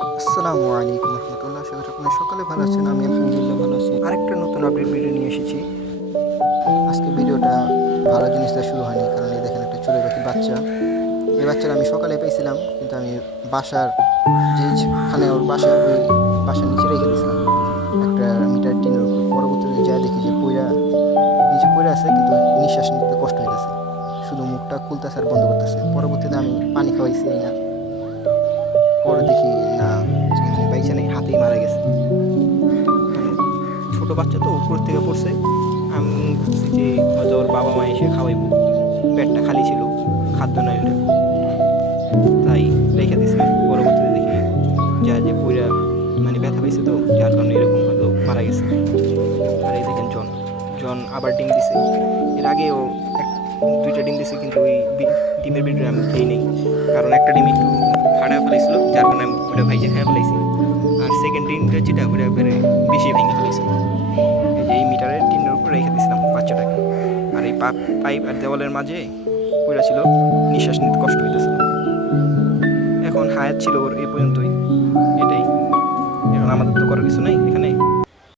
আসসালামু আলাইকুম রহমতুল্লাহ। আশা করি আপনারা সকালে ভালো আছেন। আমি আলহামদুলিল্লাহ ভালো আছি। আরেকটা নতুন আপডেট ভিডিও নিয়ে এসেছি। আজকে ভিডিওটা ভালো জিনিস দিয়ে শুরু হয়নি, কারণ এই দেখেন একটা চড়ুই পাখির বাচ্চা। এই বাচ্চাটা আমি সকালে পেয়েছিলাম, কিন্তু আমি বাসার যেখানে ওর বাসা ওই বাসার নিচে রেখে দিয়েছিলাম একটা মিটার টিনের উপর। পরবর্তীতে যা দেখি যে নিচে পড়ে আছে, কিন্তু নিঃশ্বাস নিতে কষ্ট হইতেছে, শুধু মুখটা খুলতেছে আর বন্ধ করতেছে। পরবর্তীতে আমি পানি খাওয়াইছি না, পরে দেখি না, মানে বাইচা নেই, হাতেই মারা গেছে। মানে ছোট বাচ্চা তো উপর থেকে পড়ছে। আমি ভাবছি যে হয়তো ওর বাবা মা এসে খাওয়াইবো, পেটটা খালি ছিল, খাদ্য নাই ওটা, তাই রেখে দিয়েছিলাম। পরবর্তীতে দেখি যা যে পুরা মানে ব্যথা পেয়েছে, তো যার কারণে এরকম হয়তো মারা গেছে। আর এই দেখেন জন জন আবার ডিম দিছে। এর আগে ও দুইটা ডিম দিছে, কিন্তু ওই ডিমের ভিতরে আমি খেয়ে নেই, কারণ একটা ডিম একটু ফাটা ফেলেছিল, যার কারণে আমি ওটা ভাইজে খেয়ে ফেলাইছি। আর সেকেন্ড ডিমটা যেটা ওটা একবারে বেশি ভেঙে ফেলেছিল। এই যে এই মিটারের টিনের উপর রেখে দিয়েছিলাম বাচ্চাটাকে। আর এই পাইপ আর দেওয়ালের মাঝে পড়া ছিল, নিঃশ্বাস নিতে কষ্ট হইতেছিল। এখন হায়াত ছিল ওর এই পর্যন্তই, এটাই। এখন আমাদের তো করার কিছু নাই, এখানে